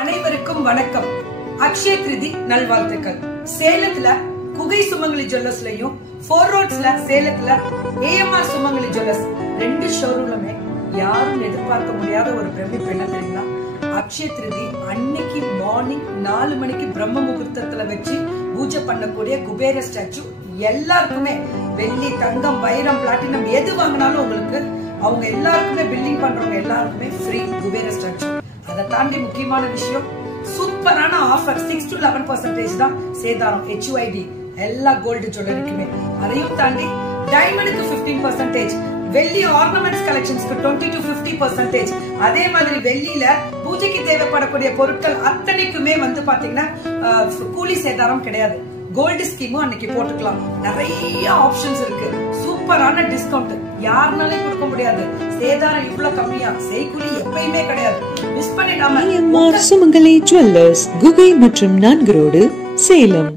அனைவருக்கும் வணக்கம். அக்ஷய திருதி நல்வாழ்த்துக்கள். சேலத்துல குகை சுமங்கலி ஜுவல்லர்ஸ்லயும் 4 ரோட்ஸ்ல சேலத்துல AMR சுமங்கலி ஜுவல்லர்ஸ் 2 ஷோரூம்லுமே யாரும் எதிர்பார்க்க முடியாத ஒரு பிரமிப்பு என்ன தெரியுமா? அக்ஷய திருதி அன்னைக்கு மார்னிங் 4 மணிக்கு பிரம்ம முகூர்த்தத்துல வச்சு பூஜை பண்ணக்கூடிய குபேர ஸ்டாச்சு எல்லாருக்குமே வெள்ளி, தங்கம், வைரம், பிளாட்டினம் எது வாங்கினாலும் உங்களுக்கு அவங்க எல்லாருக்குமே பில்லிங் பண்றவங்க எல்லாருக்குமே ஃப்ரீ குபேர ஸ்டாச்சு. அதை தாண்டி முக்கியமான விஷயம் சூப்பரான ஆஃபர் 6 to 11% தான் சேதாரம் HUID எல்லா கோல்டு ஜுவல்லரிக்குமே. அதையும் தாண்டி டைமண்டுக்கு 15%, வெள்ளி ஆர்னமெண்ட்ஸ் கலெக்ஷன்ஸ்க்கு 20 to 50%. அதே மாதிரி வெள்ளியில பூஜைக்கு தேவைப்படக்கூடிய பொருட்கள் அத்தனைக்குமே பாத்தீங்கன்னா கூலி சேதாரம் கிடையாது. கோல்டு ஸ்கீமும் அன்னைக்கு போட்டுக்கலாம். நிறைய ஆப்ஷன்ஸ் இருக்கு. சூப்பரான டிஸ்கவுண்ட் யாருனாலும் கொடுக்க முடியாது. சேதாரம் இவ்வளவு கம்மியா, செய்கூலி எப்பயுமே கிடையாது. மிஸ் பண்ணிடாம. AMR சுமங்கலி ஜுவல்லர்ஸ், குகை மற்றும் 4 ரோடு, சேலம்.